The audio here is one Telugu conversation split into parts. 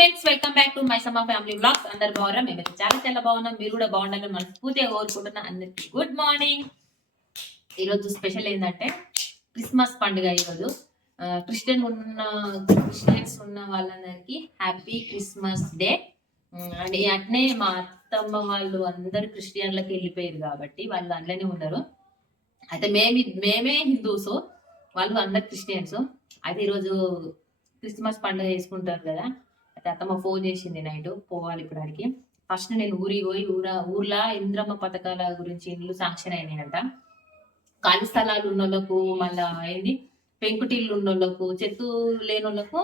Friends welcome back to my సమ్మ ఫ్యామిలీ బ్లాగ్స్ అందరు బాగున్నారా? మేమైతే చాలా చాలా బాగున్నాం. మీరు కూడా బాగుండాలని మనస్ఫూర్తిగా కోరుకుంటున్నా అందరికి. గుడ్ మార్నింగ్ ఈరోజు స్పెషల్ ఏంటంటే క్రిస్మస్ పండుగ ఈరోజు. క్రిస్టియన్ ఉన్న క్రిస్టియన్స్ ఉన్న వాళ్ళందరికీ హ్యాపీ క్రిస్మస్ డే అండ్ అట్నే మా అత్తమ్మ వాళ్ళు అందరు క్రిస్టియన్లకు వెళ్ళిపోయారు కాబట్టి వాళ్ళు అందులోనే ఉన్నారు. అయితే మేమి మేమే హిందూస్ వాళ్ళు అందరు క్రిస్టియన్స్ అయితే ఈరోజు క్రిస్మస్ పండుగ చేసుకుంటారు కదా. అయితే అత్తమ్మ ఫోన్ చేసింది నైట్ పోవాలి ఇప్పుడు అడిగి ఫస్ట్ నేను ఊరి పోయి ఊర ఊర్లో ఇంద్రమ్మ పథకాల గురించి ఇల్లు శాంక్షన్ అయినాయంట. ఖాళీ స్థలాలు ఉన్న వాళ్ళకు మళ్ళా ఏంది? పెంకుటిల్లు ఉన్న వాళ్ళకు చెత్తు లేని వాళ్ళకు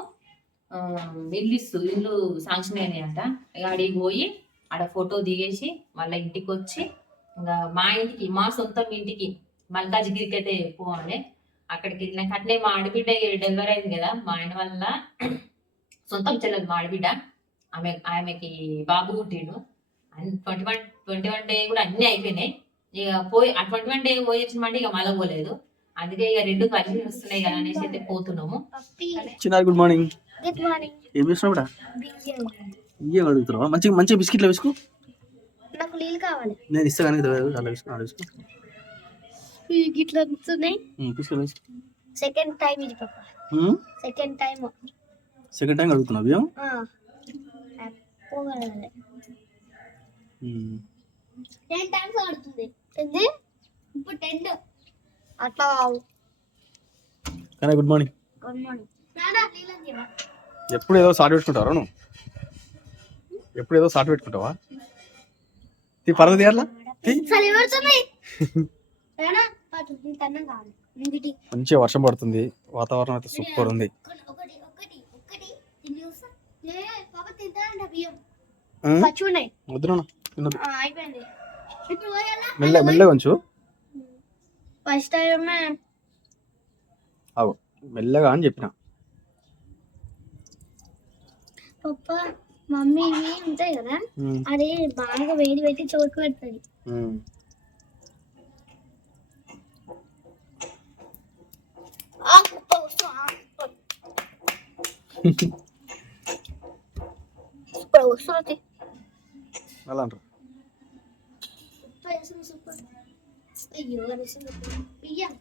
ఇల్లు ఇస్తూ ఇల్లు శాంక్షన్ అయినాయంట. ఇక అడిగి పోయి ఆడ ఫోటో దిగేసి మళ్ళీ ఇంటికి వచ్చి ఇంకా మా ఇంటికి మా సొంతం ఇంటికి మల్కాజ్గిరికి అయితే పోవాలి. అక్కడికి వెళ్ళినాక అట్లే మా ఆడబిడ్డ డెలివరీ అయింది కదా మా ఆయన వల్ల సొంతం చెల్లెలు మా ఆడబిడ్డ. ఆమె ఆమెకి బాబు పుట్టిండు. Twenty one twenty one day కూడా అన్నీ అయిపోయినాయి. ఇక పోయి ఆ ట్వంటీ వన్ డే పోయి వచ్చినమంటే ఇక మళ్ళీ పోలేదు. అందుకే ఇక రెండు కలిసి వస్తున్నాయి కదా అనేసి అయితే పోతున్నాము. చిన్న గుడ్ మార్నింగ్ గుడ్ మార్నింగ్ ఏం చేస్తున్నావు ఇయ్యం అడుగుతున్నావా? మంచిగా మంచిగా బిస్కెట్లు వేసుకో. నాకు నీళ్ళు కావాలి. నేను ఇస్తా కానీ అలా వేసుకో అలా వేసుకో. ఇట్లా వస్తున్నాయి. సెకండ్ టైం ఇది పాప. సెకండ్ టైం సెకండ్ టైం అడుగుతున్నావు బియ్యం. టెన్ టైమ్స్ ఇప్పుడు టెన్ అట్లా కానీ గుడ్ మార్నింగ్. గుడ్ ఎప్పుడు ఏదో సాట్ పెట్టుకుంటావా నువ్వు? ఎప్పుడు ఏదో సాట్ పెట్టుకుంటావా? తీ తీయాలా ఇంటికి మంచిగా వర్షం పడుతుంది. వాతావరణం అయితే సూపర్ ఉంది. మెల్ల మెల్లగా ఉంచు ఫస్ట్ టైం అవు మెల్లగా అని చెప్పిన. పప్ప మమ్మీ ఇవి ఉంటాయి కదా అది బాగా వేడి పెట్టి చోటు పెడుతుంది. ఉమ్. ఆ కుప్ప వస్తు- ఆ కుప్ప. సూపర్ వస్తుంది అలా అంటారు సూపర్ వేస్తుంది, సూపర్ అయ్యో అనేసింది. బియ్యం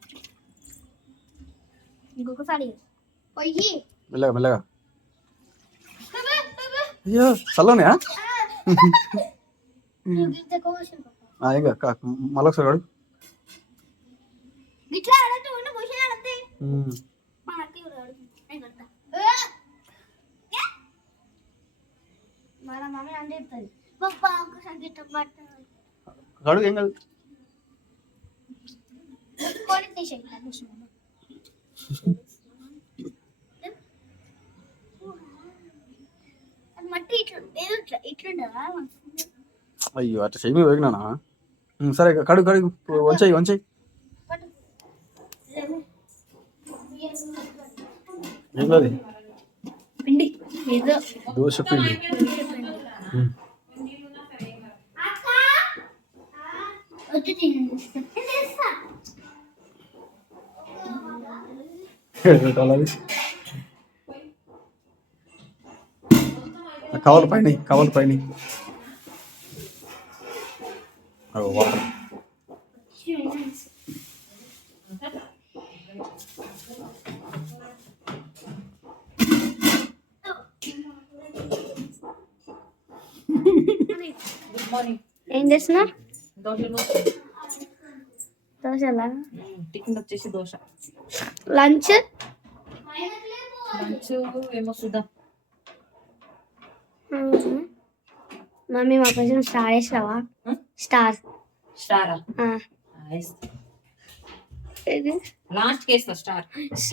ఇంకొకసారి పొయ్యి మెల్లగా మెల్లగా అయ్యో చల్లనే ఇంత కోసిన పప్ప. ఇంకా మళ్ళీ ఒకసారి వాడు ఇట్లా ఆడట్టు ఉన్న పొజిషన్ ఆడద్దే మా అక్క కూడా ఆడుతుంది నేను కడతా మన మమ్మీ అంటే చెప్తుంది పప్ప ఒక సంగీతం పడుతుంది అడుగు ఏం కాదు కోడి తీసేయి అది మట్టి ఇట్లా ఏదో ఇట్లా ఇట్లుండదా? అయ్యో అట్లా చెయ్యి మీద వేగినానా సరే కడుగు కడుగు. వంచాయి వంచాయి. ఏం కాదు పిండి. దోశ పిండి. కవర్ పైన కవర్ పైన అగో వాటర్ గుడ్ మార్నింగ్ ఏం చేస్తున్నా దోశలా టిఫిన్ వచ్చేసి దోశ. లంచ్? లంచ్ ఏమో చూద్దాం మమ్మీ మా కొంచెం స్టార్ వేసావా? Star. స్టారా? Last case star.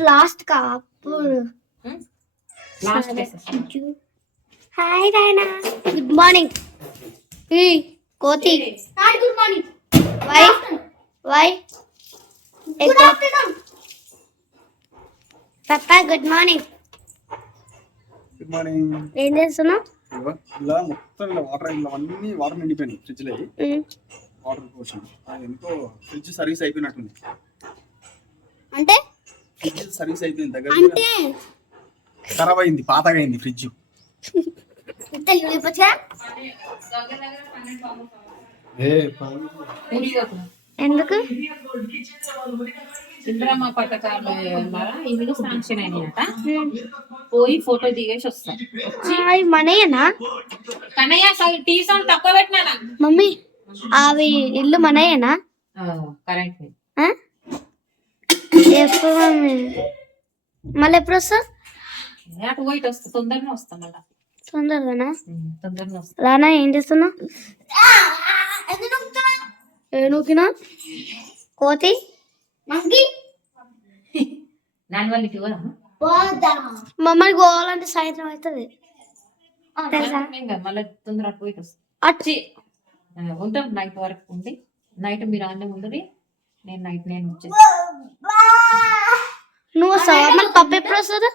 Last కాపుడు లాస్ట్ కేసు హాయ్ రాయనా గుడ్ మార్నింగ్. కోతి. Good morning why why good afternoon papa good morning good morning ఏం చేస్తున్నావు? ఇలా మొత్తం ఇలా వాటర్ ఇలా అన్ని వాటర్ నిండిపోయినాయి ఫ్రిడ్జ్లో వాటర్ పోర్షన్ ఎందుకో ఫ్రిడ్జ్ సర్వీస్ అయిపోయినట్టుంది. అంటే? ఫ్రిడ్జ్ సర్వీస్ అయిపోయింది దగ్గర అంటే? ఖరాబ్ అయింది పాతగా అయింది ఫ్రిడ్జ్ ఎందుకు? ఇంద్రమ్మ పథకాలు ఇల్లు శాంక్షన్ అయినాయట. పోయి ఫోటో దిగేసి వస్తాం. అవి మనయేనా? కన్నయ్య టీవీ సౌండ్ తక్కువ పెట్టినా మమ్మీ అవి ఇల్లు మనయేనా? కరెంట్ ఆ? ఎప్పుడు మమ్మీ? మళ్ళీ ఎప్పుడు వస్తా అటు పోయి వస్తా తొందరగా వస్తాం మళ్ళా. తొందరగానా? రానా ఏం చేస్తున్నావు ఏ నూకినా? కోతి? మమ్మల్ని పోవాలంటే సాయంత్రం అవుతుంది. తెలుసా? ఇంకా మళ్ళీ తొందర అటు పోయి వస్తాం. అటు. చి. ఆ, ఉంటాం నైట్ వరకు ఉండి. నైట్ మీరు ఆన్నే ఉండదు నేను నైట్ నేను వచ్చేసి నువ్వు వస్తావా? మరి పప్పు ఎప్పుడు వస్తుంది?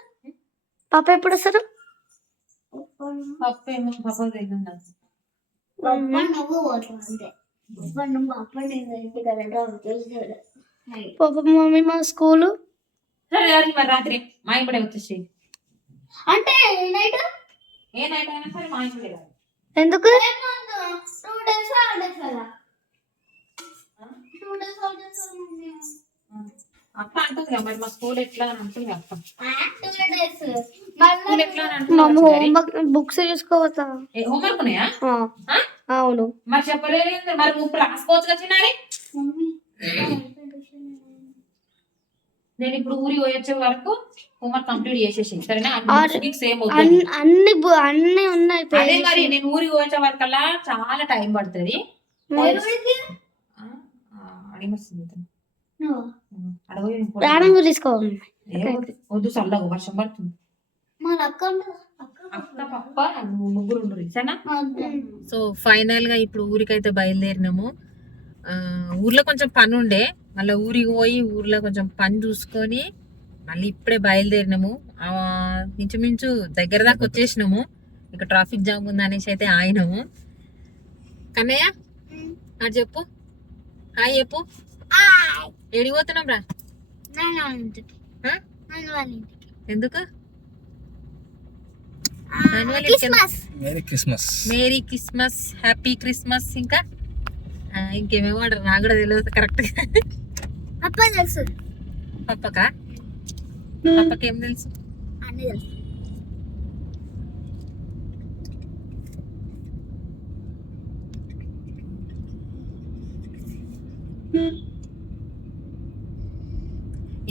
పప్పు ఎప్పుడు వస్తారు పప్పు ఏమో పప్పు తిన్నా పప్పు మమ్మీ మా స్కూలు. సరే రాత్రి మరి రాత్రి మా ఇంపడే వచ్చేసి. అంటే నైట్? ఏ నైట్ అయినా సరే మా ఇంపడే రాదు ఎందుకు? ఆ? ఆ. అక్క అంటుంది కదా మరి మా స్కూల్ ఎట్లా అని అంటుంది అక్క. స్కూల్ ఎట్లా అని మమ్మీ అంటున్నావు హోంవర్క్ బుక్స్ చూసుకోవచ్చా? హోంవర్క్ ఉన్నాయా? అవును. మరి చెప్పలేదు? మరి నువ్వు రాసుకోవచ్చు వచ్చినారి నేను ఇప్పుడు ఊరి వచ్చే వరకు హోంవర్క్ కంప్లీట్ చేసేసి సరేనా? ఆరు- సేమ్ అన్ని అన్ని ఉన్నాయి అదే. మరి నేను ఊరికి వచ్చే వరకల్లా చాలా టైం పడుతుంది. అడిగొస్తుంది అడవి ప్రాణంగా తీసుకోవాలి వద్దు చల్లగా వర్షం పడుతుంది. సో ఫైనల్గా ఇప్పుడు ఊరికైతే బయలుదేరినాము. ఊర్లో కొంచెం పని ఉండే. మళ్ళీ ఊరికి పోయి ఊర్లో కొంచెం పని చూసుకొని మళ్ళీ ఇప్పుడే బయలుదేరినాము. ఆ, ఇంచుమించు దగ్గర దాకా వచ్చేసినాము. ఇక ట్రాఫిక్ జామ్ ఉంది అనేసి అయితే ఆయనము కన్నయ్య అటు చెప్పు. హాయ్ చెప్పు. ఏడికి పోతున్నాం రా ఆ? ఎందుకు merry Christmas. Merry Christmas happy Christmas ఇంకా? ఆ, ఇంకేమేమో అంటారు నాకు కూడా తెలియదు కరెక్ట్ అప్ప తెలుసు. పప్పకా? పప్పకి ఏం తెలుసు? అన్ని తెలుసు.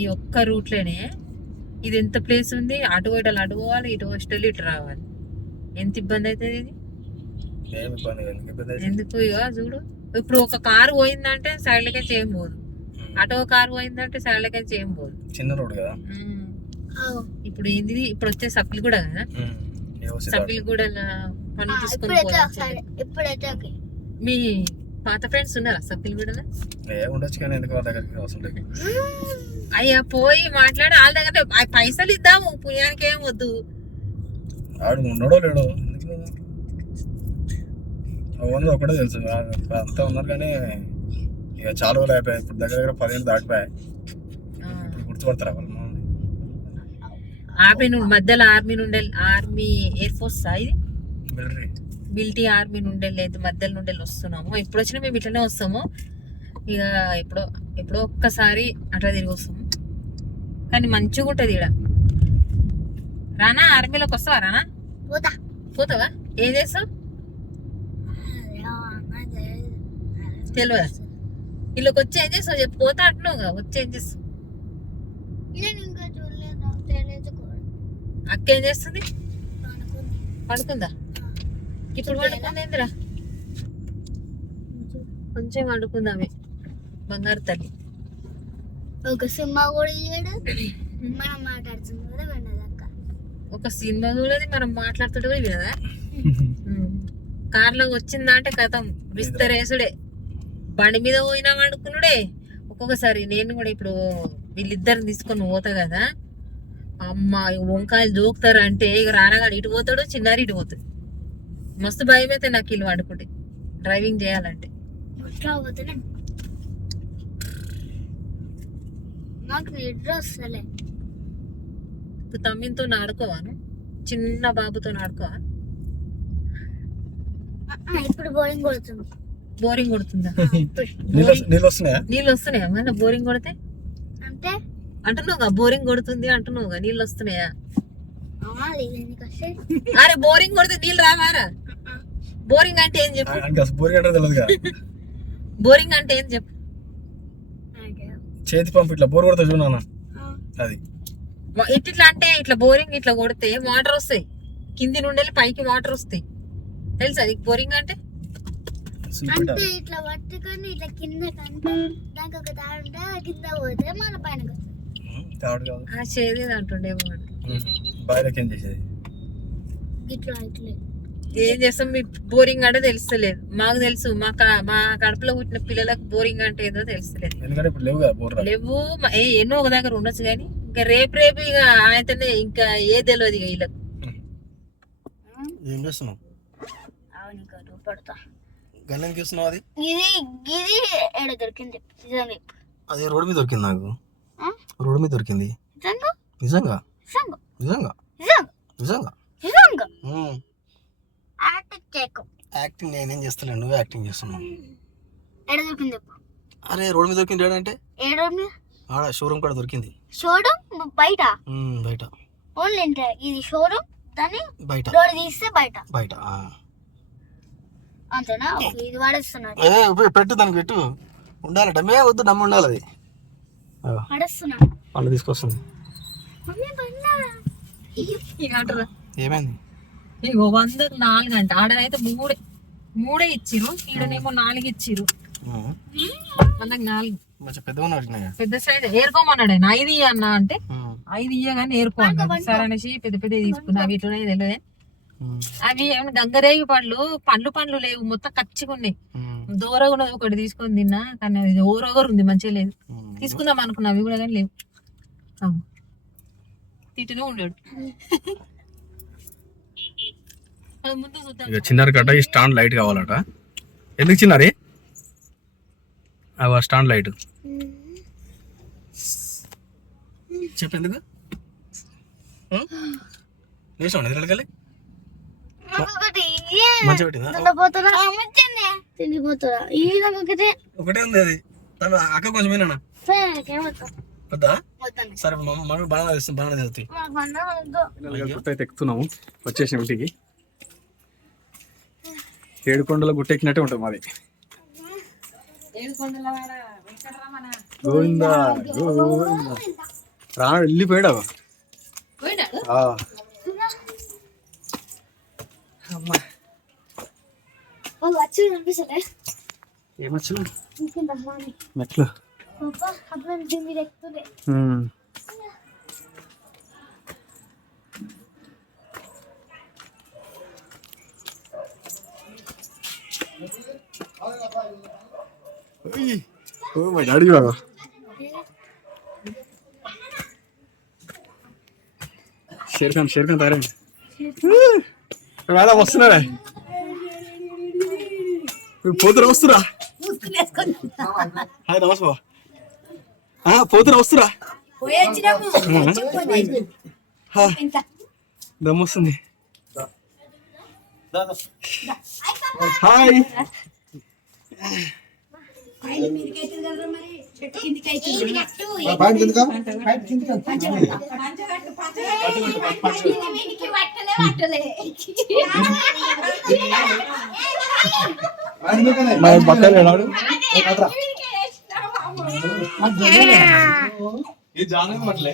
ఈ ఒక్క రూట్లోనే ఇది ఎంత ప్లేస్ ఉంది? అటు పోయేటోళ్ళు అటు పోవాలి ఇటు వచ్చేటోళ్ళు ఇటు రావాలి. ఎంత ఇబ్బంది అవుతుంది ఇది? ఎందుకు ఇక చూడు. ఇప్పుడు ఒక కారు పోయిందంటే సైడ్లకే చేయం పోదు. అటో కారు పోయిందంటే సైడ్లకే చేయం పోదు. చిన్న రోడ్ కదా. ఇప్పుడు ఏంది ఇప్పుడు వచ్చే సప్పిలు కూడా కదా? సప్పిలు కూడా పనులు తీసుకొని మీ పాత ఫ్రెండ్స్ ఉన్నారా సప్పిలు కూడా ఏ ఉండొచ్చు కానీ ఎందుకు వాళ్ళ దగ్గరికి అవసరం లేదు అయ్యా పోయి మాట్లాడి. వాళ్ళ దగ్గర పైసలు ఇద్దాము. పుణ్యానికి ఏం వద్దు. ఆడు లేడో? ఓన్గా ఒకటే తెలుసు. అంతా ఉన్నారు కానీ ఇక చాలా రోజులు అయిపోయాయి. ఇప్పుడు దగ్గర దగ్గర పదిహేను దాటిపోయాయి. ఇప్పుడు గుర్తుపడతారా వాళ్ళు? ఆర్మీ నుండి మధ్యలో ఆర్మీ నుండి ఆర్మీ ఎయిర్ ఫోర్స్ ఇది? మిలిటరీ. మిలిటరీ ఆర్మీ నుండి లేదు మధ్యలో నుండి వస్తున్నాము. ఎప్పుడు వచ్చినా మేము ఇట్లనే వస్తాము. ఇక ఎప్పుడో ఎప్పుడో ఒక్కసారి అట్లా తిరిగి వస్తాము. కానీ మంచిగా ఉంటుంది ఇక్కడ రానా ఆర్మీలోకి వస్తావా రానా? పోతా. పోతావా? ఏం చేస్తావు? తెలియదా వీళ్ళకి వచ్చి ఏం చేస్తావు? చెప్పు పోతా అంటున్నావుగా వచ్చి ఏం చేస్తావు? అక్క ఏం చేస్తుంది? పడుకుందా? ఇప్పుడు పడుకుందేందిరా కొంచెం పడుకుందామే. బంగారు తల్లి. ఒక సినిమా కూడా ఇయ్యాడు మనం మాట్లాడుతుంది కూడా వినదక్క ఒక సినిమా చూడేది మనం మాట్లాడుతుంటే కూడా వినదా? కార్లో వచ్చిందా అంటే కథం. విస్తరేసుడే. బండి మీద పోయినా అనుకున్నాడే ఒక్కొక్కసారి నేను కూడా ఇప్పుడు వీళ్ళిద్దరిని తీసుకొని పోతా కదా. అమ్మ వంకాయలు దూకుతారు అంటే ఇక రానగాడు ఇటు పోతాడు చిన్నారి ఇటు పోతాడు. మస్తు భయం అయితే నాకు ఇల్లు పడుకుంటే డ్రైవింగ్ చేయాలంటే ఇట్లా పోతున్నా నాకు నిద్ర వస్తలే. ఇప్పుడు తమ్మితో ఆడుకోవాను చిన్న బాబుతో ఆడుకోవా ఇప్పుడు బోరింగ్ కొడుతుంది. బోరింగ్ కొడుతుందా? నీళ్ళు వస్తున్నాయా? నీళ్ళు వస్తున్నాయా? మన బోరింగ్ కొడితే? అంటే? అంటున్నావుగా బోరింగ్ కొడుతుంది అంటున్నావుగా నీళ్ళు వస్తున్నాయా? అరే బోరింగ్ కొడితే నీళ్ళు రావారా? బోరింగ్ అంటే ఏం చెప్పు? బోరింగ్ అంటే ఏం చెప్పు? చేతి పంపు ఇట్లా బోర్ కొడతా చూడు నాన్న. అది. ఇట్లా అంటే ఇట్లా బోరింగ్ ఇట్లా కొడితే వాటర్ వస్తాయి. కింది నుండి పైకి వాటర్ వస్తాయి. తెలుసా? అది బోరింగ్ అంటే? అంటే ఇట్లా పట్టుకొని ఇట్లా కింద కంటే దానికి ఒక దారి ఉంటే కింద పోతే మన పైన తాడు కాదు. ఆ చేది అంటుండే వాడు. బాయిలకి ఏం చేసేది? ఇట్లా ఇట్లా. ఏం చేస్తాం? మీ బోరింగ్ అంటే తెలుస్తలేదు. మాకు తెలుసు. మా క- మా కడుపులో పుట్టిన పిల్లలకు బోరింగ్ అంటే ఏదో తెలుస్తలేదు. లేవు ఎన్నో ఒక దగ్గర ఉండొచ్చు కానీ ఇంకా రేపు రేపు ఇక ఆయనతోనే ఇంకా ఏ తెలియదు ఇక వీళ్ళకి. ఏం చేస్తున్నావు? అవును ఇంకా నువ్వు పడతా. గన్నం తీస్తున్నావు అది? ఇది ఇది ఎడ దొరికింది? నిజంగా అది రోడ్డు మీద దొరికింది నాకు. ఆ? రోడ్డు మీద దొరికింది. నిజంగా? నిజంగా? నిజంగా? నిజంగా? నిజంగా. యాక్టింగ్ చేయకు. యాక్టింగ్ నేనేం చేస్తున్నాను నువ్వే యాక్టింగ్ చేస్తున్నావు. ఎడ దొరికింది చెప్పు. అరే రోడ్డు మీద దొరికింది అంటే ఏడ ఉంది ఆడ షోరూమ్ కూడా దొరికింది. షోరూమ్? బయట? బయట. ఓన్లీ ఇంటే ఇది షోరూమ్ దాన్ని బయట. రోడ్ తీస్తే బయట. బయట ఆ. అంతేనా? ఓకే, ఇది వాడేస్తున్నారు ఏ పెట్టు దానికి పెట్టు. ఉండాలట మే వద్దు నమ్మి ఉండాలి అది. వాడేస్తున్నారు పండు తీసుకొస్తుంది. మమ్మీ బండా. ఏమైంది? ఇగో వందకు నాలుగు అంట ఆడనైతే మూడే మూడే ఇచ్చిరు ఈడనేమో నాలుగు ఇచ్చిరు. వందకు నాలుగు. పెద్ద సైజ్. ఏరుకోమన్నాడు ఆయన ఐదు ఇయ్య అన్న అంటే ఐదు ఇయ్యగానే ఏరుకో అన్నాడు సరే అనేసి పెద్ద పెద్ద తీసుకున్నా. అవి ఇట్లనే తెలియదే అవి ఏమైనా గంగరేగి పళ్ళు పండ్లు పండ్లు లేవు. మొత్తం కచ్చిగా ఉన్నాయి. దూరగా ఉన్నది ఒకటి తీసుకొని తిన్నా. కానీ అది ఓరొగరు ఉంది మంచిగా లేదు. తీసుకుందాం అనుకున్నా. అవి కూడా కానీ లేవు. అవు. తిట్టునే ఉండాడు ఇక చిన్నారి కట్ట ఈ స్టాండ్ లైట్ కావాలట. ఎందుకు చిన్నారి అవ స్టాండ్ లైట్. చెప్పు ఎందుకు లేచావు నిద్రకెళ్ళి ఒకటి మంచిగా పెట్టిందా? ఒకటి. ఒకటే ఉంది అది. తను అక్క కొంచెం ఏమవుతా వద్దా. సరే మమ్మీ మమ్మీ బాగా బాగా వద్దు. గుట్ట ఎక్కుతున్నాము. వచ్చేసిన ఇంటికి. ఏడు కొండల గుట్ట ఎక్కినట్టే ఉంటుంది మాది. గోవిందా గోవిందా. రాను వెళ్ళిపోయాడు? ఏమొచ్చు మెట్లు పాపా అప్పుడు దీన్ని మీరు ఎక్కుతుండే ఉమ్. ఉయ్. ఓ మై డాడీ బాగా షేర్ ఖాన్ షేర్ ఖాన్ తయారైంది మేడం వస్తున్నారే? పోతురా వస్తురా? హాయ్ నమస్తే బా ఆ, పోతురా వస్తురా? దమ్ వస్తుంది. హాయ్. మా పక్కన ఏడాడు ఈ జానం మట్లే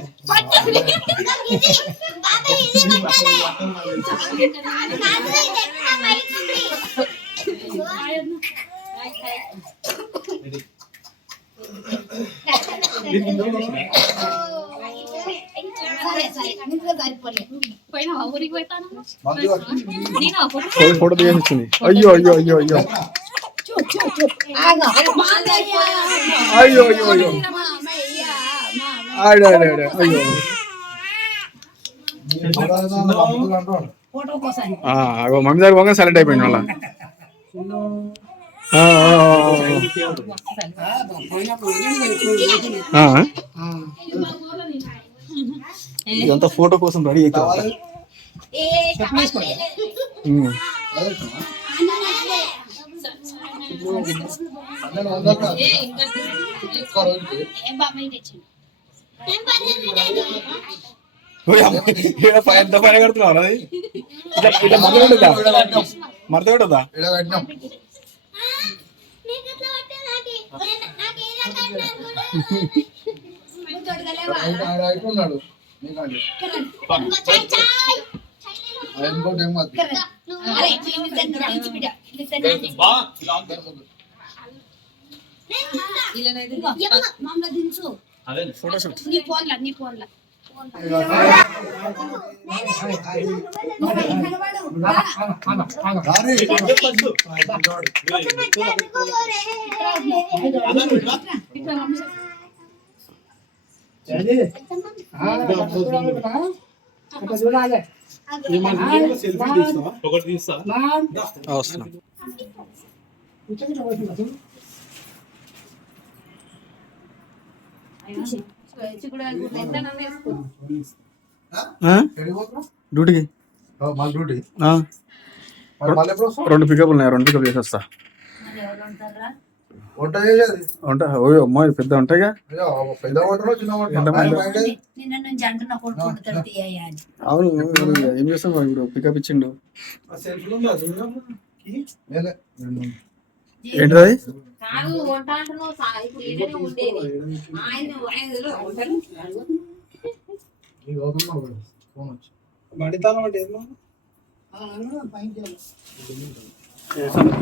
ఫోటో దిగేసి వచ్చింది అయ్యో అయ్యో అయ్యో అయ్యో అయ్యో అయ్యో అయ్యో ఆడే ఆడే ఆడే అయ్యో ఆ, అగో మమ్మీ దగ్గర పోగా సైలెంట్ అయిపోయింది వాళ్ళ ఆ, ఆ, ఆ. ఇదంతా ఫోటో కోసం రెడీ? ఫైవ్ ఎంత ఫైన్ కడుతున్నావు ఇట్లా ఉంటుందా ఆ, నీకు ఎట్లా పట్టే నాకే? నేను- నాకు ఏ రకంగా కూడా నువ్వు తొడగలేవా? ఇంకో చాయ్ చాయ్. చాయ్ నేను నువ్వు- అరే, ఇవి తిన్నురా, ఇవి బిడ్డ. ఇవి తిన్నాను. నేను తిన్నా. యమ్మ, మమ్మల్ని దించు. ఫోటోషూట్ నీ ఫోన్ల నీ ఫోన్ల ఒకటి తీస్తా వస్తున్నా డ్యూటీకి? రెండు పికప్ ఉన్నాయి రెండు పికప్ చేసేస్తా. వంట చేసేది? ఉంటా ఓ అమ్మాయి పెద్ద ఉంటాయిగా పెద్ద వంటలో చిన్న వంట. అవును ఏం చేస్తాం ఇప్పుడు? పికప్ ఇచ్చిండు. నేనే. ఏంటిది అది? కాదు వంట అంటున్నావు సా- ఇప్పుడు ఈయననే ఉండేది ఆయన ఆయన వంటలు నీకు అవుతుందా ఒకటి? ఫోన్ వచ్చి.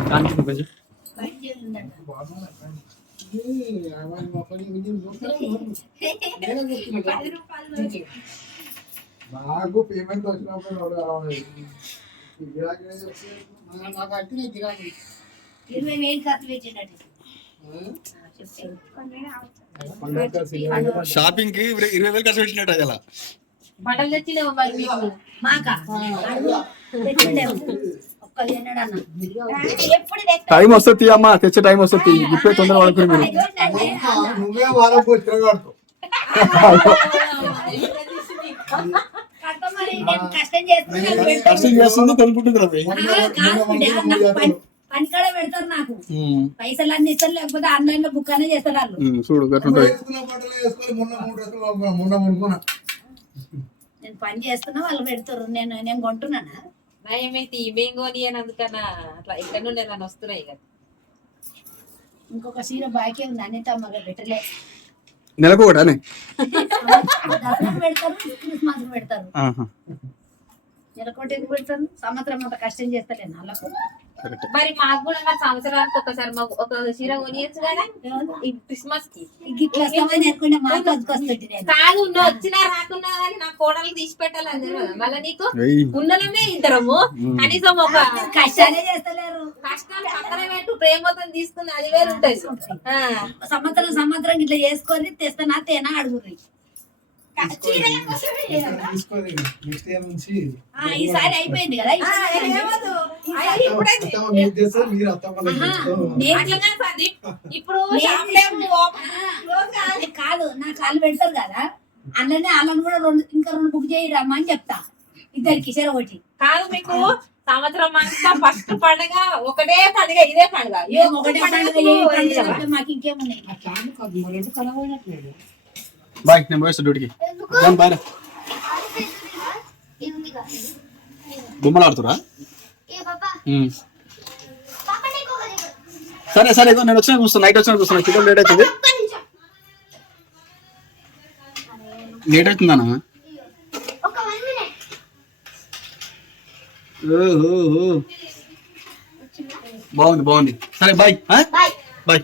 కాంతి కొంచెం. బయట చేయాలంట. పది రూపాయలు పెట్టి. నాకు పేమెంట్ వచ్చినప్పుడు ఎవరు కావాలి? ఈ గిరాకీ ఏం చేస్తే? ఇరవై వేలు ఖర్చు. షాపింగ్కి ఇరవై వేలు ఖర్చు పెట్టినట్టు అది అలా బట్టలు తెచ్చినావు మరి మీకు? టైం వస్తుంది అమ్మా తెచ్చే టైం వస్తుంది. ఇప్పుడే తొందర పడుకుని మీరు నువ్వే నేను కష్టం చేస్తున్నా. పెడతారు. కష్టం చేస్తుంది కొనుక్కుంటుంది రవి ఆ, కాదు బిడ్డ, నాకు పని- పని కాడ పెడతారు నాకు పైసలు అన్ని ఇస్తారు లేకపోతే ఆన్లైన్లో బుక్ అనే చేస్తారు వాళ్ళు చూడు. నేను పని చేస్తున్నా వాళ్ళు పెడతారు నేను నేను కొంటున్నానా నయమైతే ఈ మేంగోని అని అందుకన్నా అట్లా ఇక్కడ నుండి ఏదైనా వస్తున్నాయి కదా ఇంకొక సీర బాకీ ఉంది అన్నిటి అమ్మగా పెట్టలే నెలకు దసరా పెడతారు క్రిస్మస్ పెడతారు నెలకోటి ఎందుకు పెడతారు సంవత్సరం అంత కష్టం చేస్తలేను వాళ్ళకు. మరి మాకు కూడా మరి సంవత్సరానికి ఒకసారి మాకు ఒక చీర కొనియచ్చు కదా? ఈ క్రిస్మస్కి. మా కాదు నువ్వు వచ్చినా రాకున్నా కానీ నా కోడలు తీసి పెట్టాలని తెలియదా మళ్ళీ నీకు. ఉన్నలమే ఇద్దరము. కనీసం ఒక కష్టాలే చేస్తలేరు. కష్టాలు పక్కన పెట్టు ప్రేమతో తీసుకుని అది వేరు ఉంటది ఆ, సంవత్సరం సంవత్సరం ఇట్లా చేసుకొని తెస్తానా తేనా అడుగుర్రి. నెక్స్ట్ ఇయర్ నుంచి ఈసారి అయిపోయింది కదా ఇప్పుడే కాదు. నా కాళ్ళు పెడతారు కదా. అందులోనే వాళ్ళని కూడా రెండు ఇంకా రెండు బుక్ చేయరమ్మా అని చెప్తా. ఇద్దరికి చెర ఒకటి. కాదు మీకు సంవత్సరం అంతా ఫస్ట్ పండుగ ఒకటే పండుగ ఇదే పండుగ. మాకు ఇంకేమున్నాయి బాయ్ నేను పోయేస్తా డ్యూటీకి. ఎందుకు? బాయ్. బొమ్మలు ఆడుతురా. సరే సరే నేను వచ్చిన కూర్చున్నా నైట్ వచ్చిన కూర్చున్నా చికెన్ లేట్ అవుతుంది. Late minute. బాగుంది బాగుంది. సరే బాయ్ బాయ్.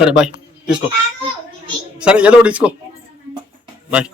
సరే బాయ్. తీసుకో. సరే ఏదో ఒకటి తీసుకో. బాయ్